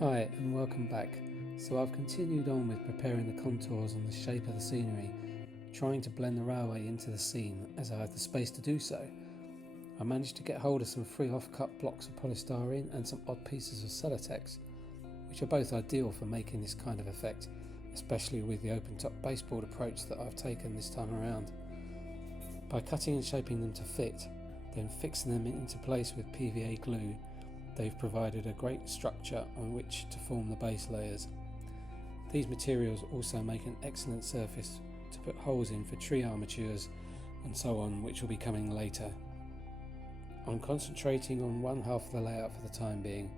Hi and welcome back. So I've continued on with preparing the contours and the shape of the scenery, trying to blend the railway into the scene as I have the space to do so. I managed to get hold of some free off-cut blocks of polystyrene and some odd pieces of Celotex, which are both ideal for making this kind of effect, especially with the open-top baseboard approach that I've taken this time around. By cutting and shaping them to fit, then fixing them into place with PVA glue, they've provided a great structure on which to form the base layers. These materials also make an excellent surface to put holes in for tree armatures and so on, which will be coming later. I'm concentrating on one half of the layout for the time being,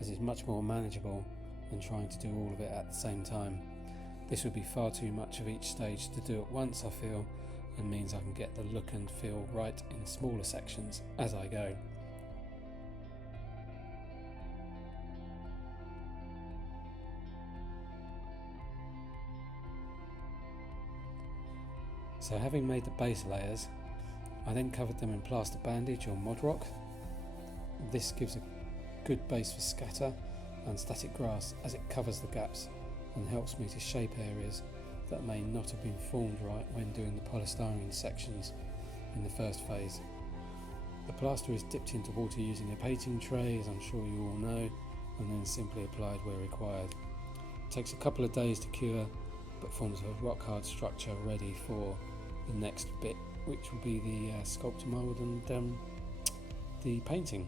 as it's much more manageable than trying to do all of it at the same time. This would be far too much of each stage to do at once, I feel, and means I can get the look and feel right in smaller sections as I go. So having made the base layers, I then covered them in plaster bandage or mod rock. This gives a good base for scatter and static grass as it covers the gaps and helps me to shape areas that may not have been formed right when doing the polystyrene sections in the first phase. The plaster is dipped into water using a painting tray, as I'm sure you all know, and then simply applied where required. It takes a couple of days to cure, but forms a rock hard structure ready for the next bit, which will be the sculpting mould and the painting.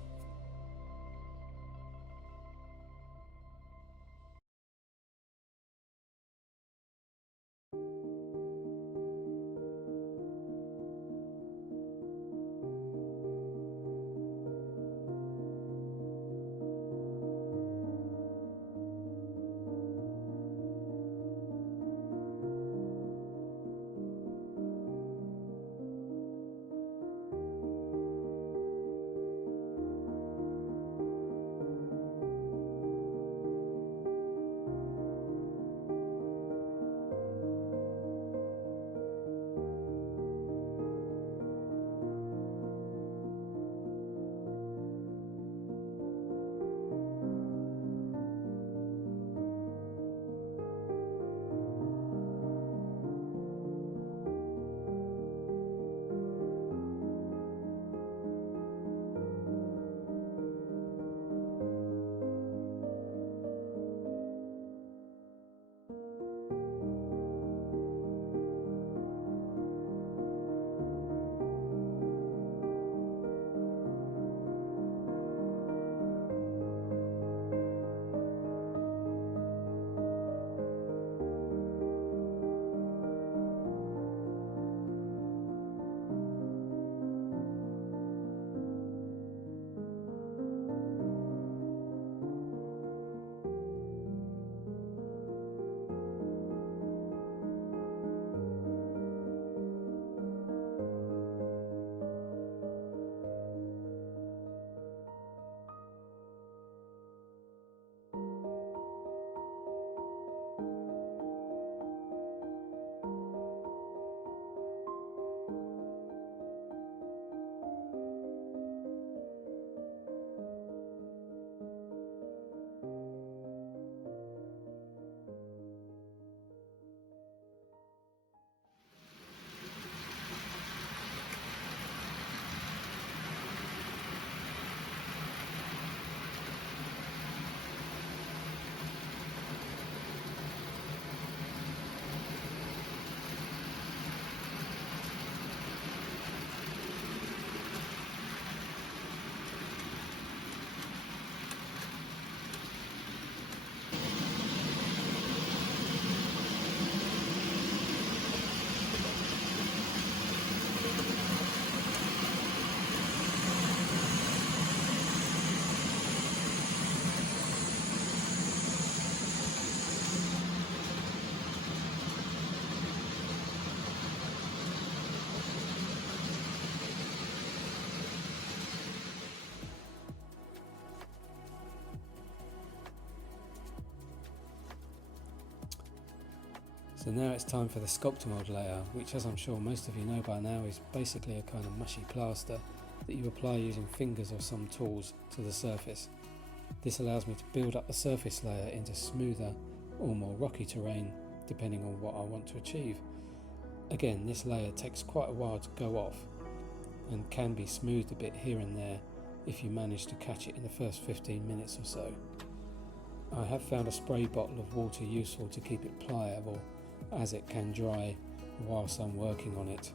So now it's time for the sculpting mould layer, which, as I'm sure most of you know by now, is basically a kind of mushy plaster that you apply using fingers or some tools to the surface. This allows me to build up the surface layer into smoother or more rocky terrain depending on what I want to achieve. Again, this layer takes quite a while to go off and can be smoothed a bit here and there if you manage to catch it in the first 15 minutes or so. I have found a spray bottle of water useful to keep it pliable as it can dry whilst I'm working on it.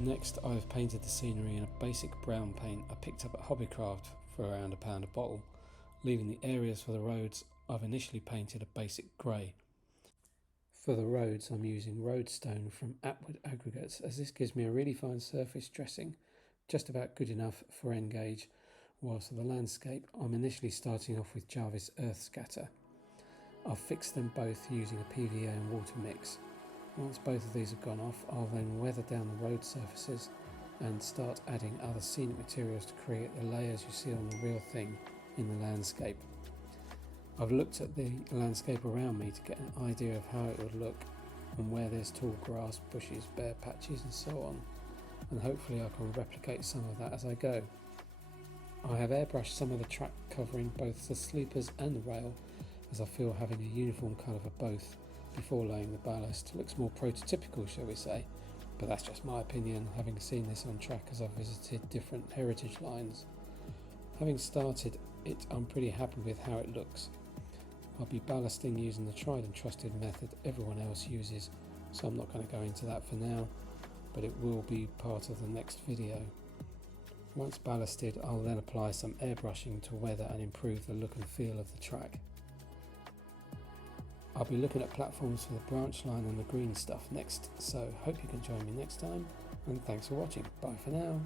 Next, I've painted the scenery in a basic brown paint I picked up at Hobbycraft for around £1 a bottle, leaving the areas for the roads I've initially painted a basic grey. For the roads I'm using roadstone from Atwood Aggregates, as this gives me a really fine surface dressing, just about good enough for N-gauge, whilst for the landscape I'm initially starting off with Jarvis Earth Scatter. I've fixed them both using a PVA and water mix. Once both of these have gone off, I'll then weather down the road surfaces and start adding other scenic materials to create the layers you see on the real thing in the landscape. I've looked at the landscape around me to get an idea of how it would look and where there's tall grass, bushes, bare patches and so on, and hopefully I can replicate some of that as I go. I have airbrushed some of the track covering both the sleepers and the rail, as I feel having a uniform colour for both before laying the ballast looks more prototypical, shall we say, but that's just my opinion, having seen this on track as I've visited different heritage lines. Having started it, I'm pretty happy with how it looks. I'll be ballasting using the tried and trusted method everyone else uses, so I'm not going to go into that for now, but it will be part of the next video. Once ballasted, I'll then apply some airbrushing to weather and improve the look and feel of the track. I'll be looking at platforms for the branch line and the green stuff next, so hope you can join me next time, and thanks for watching. Bye for now.